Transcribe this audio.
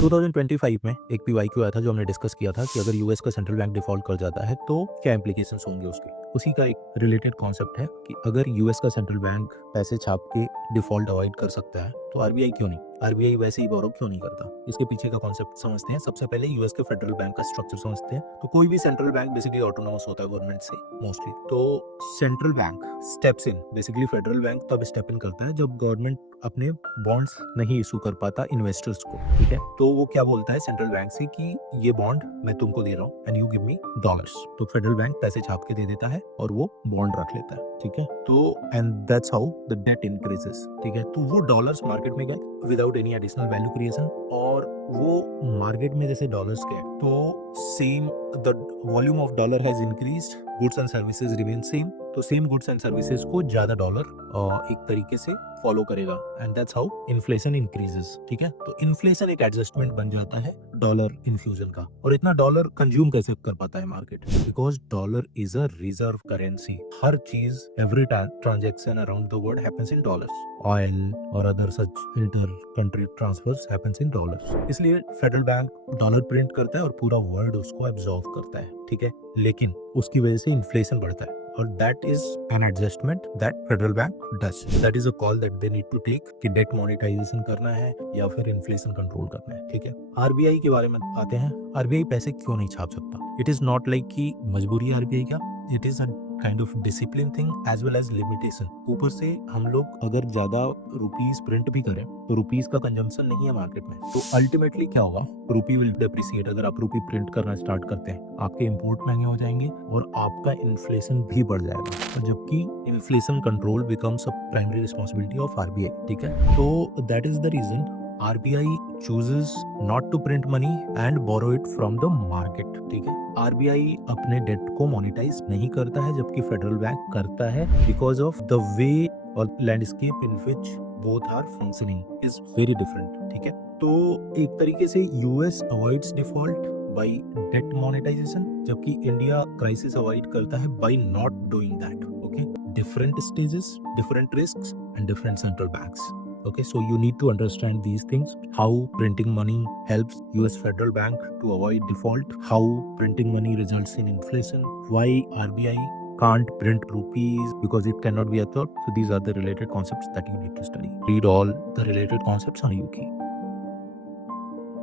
2025 में एक पीवाईक्यू आया था जो हमने डिस्कस किया था कि अगर यूएस का सेंट्रल बैंक डिफॉल्ट कर जाता है तो क्या इम्प्लीकेशंस होंगे उसके। उसी का एक रिलेटेड कॉन्सेप्ट है कि अगर यूएस का सेंट्रल बैंक पैसे छाप के डिफॉल्ट अवॉइड कर सकता है तो आरबीआई क्यों नहीं, आरबीआई वैसे ही बोरो क्यों नहीं करता। इसके पीछे का कॉन्सेप्ट समझते हैं। सबसे पहले यूएस के फेडरल बैंक का स्ट्रक्चर समझते हैं। तो कोई भी सेंट्रल बैंक बेसिकली ऑटोनोमस होता है गवर्नमेंट से मोस्टली। तो central bank steps in, basically federal bank तब स्टेप इन करता है जब गवर्नमेंट अपने बॉन्ड्स नहीं इशू कर पाता इन्वेस्टर्स को, ठीक है। तो वो क्या बोलता है सेंट्रल बैंक से कि ये बॉन्ड मैं तुमको दे रहा हूँ and you give me dollars. तो फेडरल बैंक पैसे छाप के दे देता है और वो बॉन्ड रख लेता है, ठीक है। तो and that's how the debt increases, ठीक है। तो वो डॉलर्स मार्केट में गए without any additional value creation, और वो मार्केट में जैसे डॉलर्स गए तो same the volume of dollar has increased, goods and services remain same. तो सेम गुड्स एंड सर्विसेज को ज्यादा डॉलर एक तरीके से फॉलो करेगा and that's how inflation increases, ठीक है। तो इन्फ्लेशन एक एडजस्टमेंट बन जाता है डॉलर इन्फ्यूजन का। और इतना डॉलर कंज्यूम कैसे कर पाता है market, because dollar is a reserve currency. हर चीज, every transaction around the world happens in dollars. Oil और other such inter country transfers happens in dollars. इसलिए फेडरल बैंक डॉलर प्रिंट करता है और पूरा वर्ल्ड उसको एब्जॉर्व करता है, ठीक है। लेकिन उसकी वजह से इन्फ्लेशन बढ़ता है और that is an adjustment that federal bank does. That is a call that they need to take कि debt monetization करना है या फिर इन्फ्लेशन कंट्रोल करना है, ठीक है। आरबीआई के बारे में आते हैं। आरबीआई पैसे क्यों नहीं छाप सकता? इट इज नॉट लाइक कि मजबूरी है आरबीआई का, it is a kind of discipline thing as well as limitation. ऊपर से हम लोग अगर ज्यादा रुपीस प्रिंट भी करें तो रुपीस का कंजम्पशन नहीं है मार्केट में, तो अल्टीमेटली क्या होगा, रूपी विल डेप्रिसिएट। अगर आप रूपी प्रिंट करना स्टार्ट करते हैं, आपके इंपोर्ट महंगे हो जाएंगे और आपका इन्फ्लेशन भी बढ़ जाएगा। और जबकि inflation control becomes a primary responsibility of RBI, ठीक है। तो that is the reason RBI chooses not to print money and borrow it from the market, ठीक है। आरबीआई अपने डेट को मोनेटाइज नहीं करता है जबकि फेडरल बैंक करता है, बिकॉज ऑफ द वे और landscape in which both are functioning is very different, ठीक है। तो एक तरीके से US avoids default by debt monetisation, जबकि इंडिया क्राइसिस अवॉइड करता है by not doing that, okay. Different stages, different risks and different central banks. Okay, so you need to understand these things: how printing money helps US Federal Bank to avoid default, how printing money results in inflation, why RBI can't print rupees because it cannot be a thought. So these are the related concepts that you need to study. Read all the related concepts on Yuki.